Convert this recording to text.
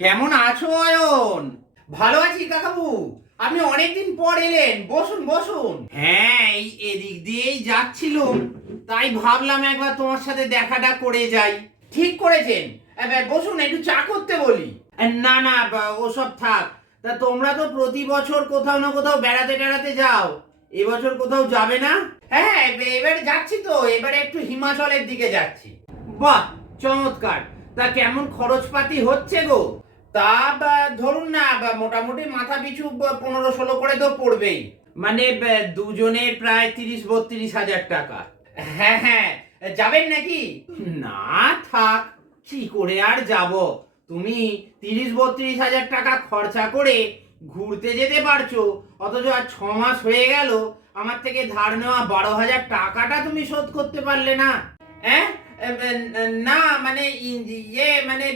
কেমন আছো অয়ন? ভালো আছি কাকাবু। আপনি অনেকদিন পর এলেন, বসুন বসুন। হ্যাঁ, এই এদিক দিয়েই যাচ্ছিলুম, তাই ভাবলাম একবার তোমার সাথে দেখাটা করে যাই। ঠিক করেছেন। বসুন, একটু চা করতে বলি। না না, ওসব থাক। তা তোমরা তো প্রতি বছর কোথাও না কোথাও বেড়াতে টেড়াতে যাও, এবছর কোথাও যাবে না? হ্যাঁ, এবারে যাচ্ছি তো, এবারে একটু হিমাচলের দিকে যাচ্ছি। বাহ, চমৎকার। তা কেমন খরচপাতি হচ্ছে গো? তা ধরুন না, মোটামুটি মাথা পিছু 15-16 করে তো পড়বেই। মানে দুজনে প্রায় 30-32 হাজার টাকা। হ্যাঁ হ্যাঁ, যাবেন নাকি? না থাক, কি করে আর যাব। তুমি 30-32 হাজার টাকা খরচা করে ঘুরতে যেতে পারছো, অথচ আর 6 মাস হয়ে গেল আমার থেকে ধার নেওয়া 12 হাজার টাকাটা তুমি শোধ করতে পারলে না। হ্যাঁ, না মানে ইয়ে মানে